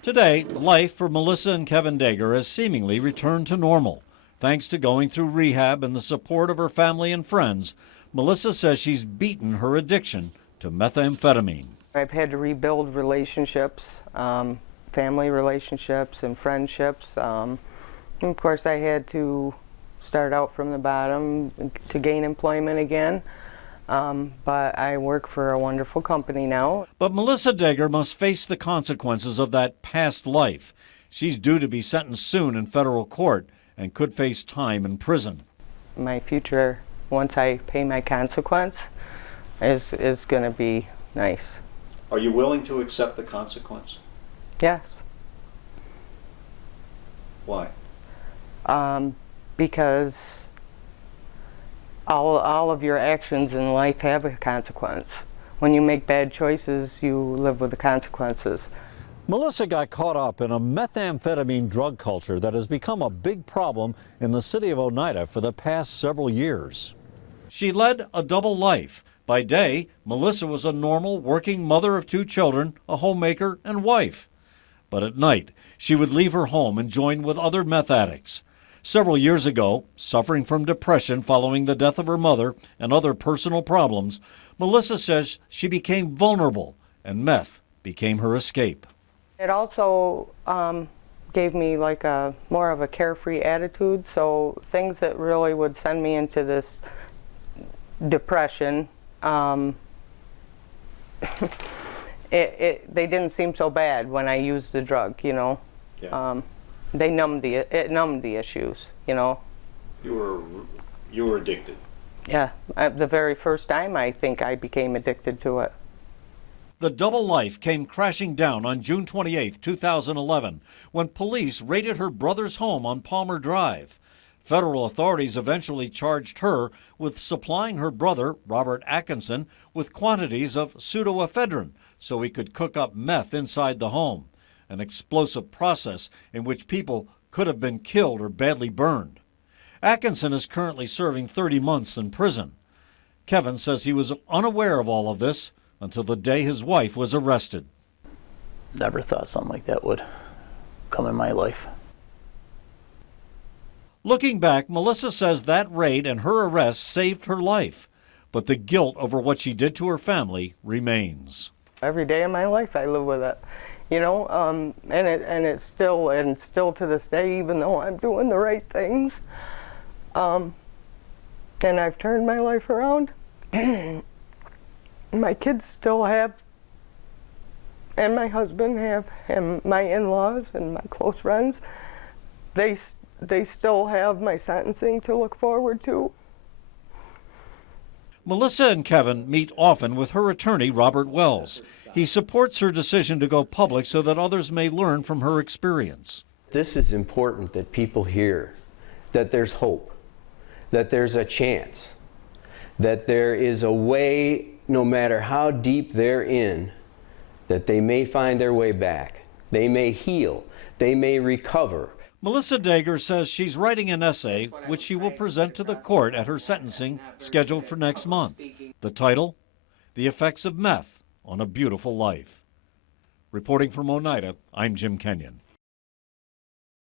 Today, life for Melissa and Kevin Dager has seemingly returned to normal. Thanks to going through rehab and the support of her family and friends, Melissa says she's beaten her addiction to methamphetamine. I've had to rebuild relationships, family relationships and friendships. And of course, I had to start out from the bottom to gain employment again. But I work for a wonderful company now. But Melissa Dager must face the consequences of that past life. She's due to be sentenced soon in federal court and could face time in prison. My future, once I pay my consequence, is going to be nice. Are you willing to accept the consequence? Yes. Why? Because all of your actions in life have a consequence. When you make bad choices, you live with the consequences. Melissa got caught up in a methamphetamine drug culture that has become a big problem in the city of Oneida for the past several years. She led a double life. By day, Melissa was a normal working mother of 2 children, a homemaker and wife. But at night, she would leave her home and join with other meth addicts. Several years ago, suffering from depression following the death of her mother and other personal problems, Melissa says she became vulnerable and meth became her escape. It also gave me like more of a carefree attitude, so things that really would send me into this depression, they didn't seem so bad when I used the drug, you know. Yeah. It numbed the issues, you know. You were addicted. Yeah, the very first time I think I became addicted to it. The double life came crashing down on June 28, 2011, when police raided her brother's home on Palmer Drive. Federal authorities eventually charged her with supplying her brother, Robert Atkinson, with quantities of pseudoephedrine so he could cook up meth inside the home, an explosive process in which people could have been killed or badly burned. Atkinson is currently serving 30 months in prison. Kevin says he was unaware of all of this until the day his wife was arrested. Never thought something like that would come in my life. Looking back, Melissa says that raid and her arrest saved her life, but the guilt over what she did to her family remains. Every day of my life I live with it, you know, and it's still to this day, even though I'm doing the right things, and I've turned my life around. My kids still have, and my husband have, and my in-laws and my close friends, they still have my sentencing to look forward to. Melissa and Kevin meet often with her attorney, Robert Wells. He supports her decision to go public so that others may learn from her experience. This is important that people hear that there's hope, that there's a chance, that there is a way, no matter how deep they're in, that they may find their way back. They may heal. They may recover. Melissa Dager says she's writing an essay which she will present to the court at her sentencing scheduled for next month. The title, The Effects of Meth on a Beautiful Life. Reporting from Oneida, I'm Jim Kenyon.